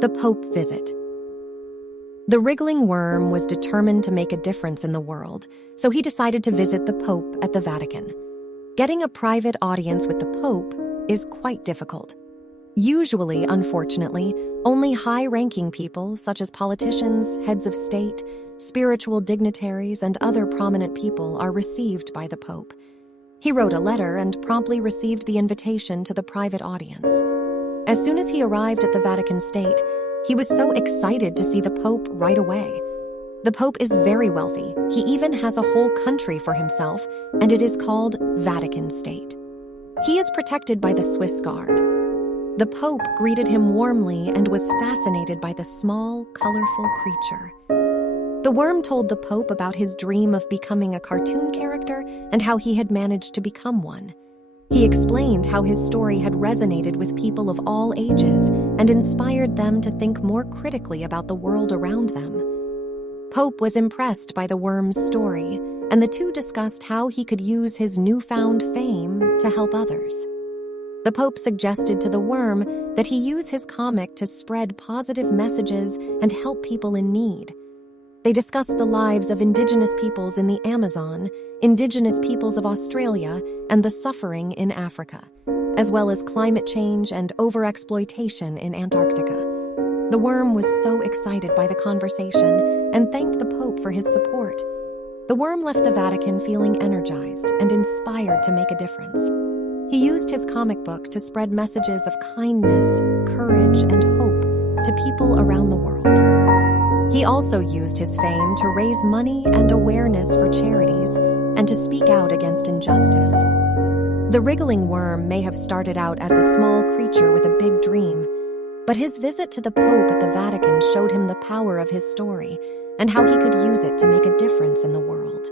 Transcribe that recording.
The Pope visit. The wriggling worm was determined to make a difference in the world, so he decided to visit the Pope at the Vatican. Getting a private audience with the Pope is quite difficult. Usually, unfortunately, only high-ranking people, such as politicians, heads of state, spiritual dignitaries, and other prominent people, are received by the Pope. He wrote a letter and promptly received the invitation to the private audience. As soon as he arrived at the Vatican State, he was so excited to see the Pope right away. The Pope is very wealthy. He even has a whole country for himself, and it is called Vatican State. He is protected by the Swiss Guard. The Pope greeted him warmly and was fascinated by the small, colorful creature. The worm told the Pope about his dream of becoming a cartoon character and how he had managed to become one. He explained how his story had resonated with people of all ages and inspired them to think more critically about the world around them. Pope was impressed by the worm's story, and the two discussed how he could use his newfound fame to help others. The Pope suggested to the worm that he use his comic to spread positive messages and help people in need. They discussed the lives of indigenous peoples in the Amazon, indigenous peoples of Australia, and the suffering in Africa, as well as climate change and overexploitation in Antarctica. The worm was so excited by the conversation and thanked the Pope for his support. The worm left the Vatican feeling energized and inspired to make a difference. He used his comic book to spread messages of kindness, courage, and hope to people around the world. He also used his fame to raise money and awareness for charities and to speak out against injustice. The wriggling worm may have started out as a small creature with a big dream, but his visit to the Pope at the Vatican showed him the power of his story and how he could use it to make a difference in the world.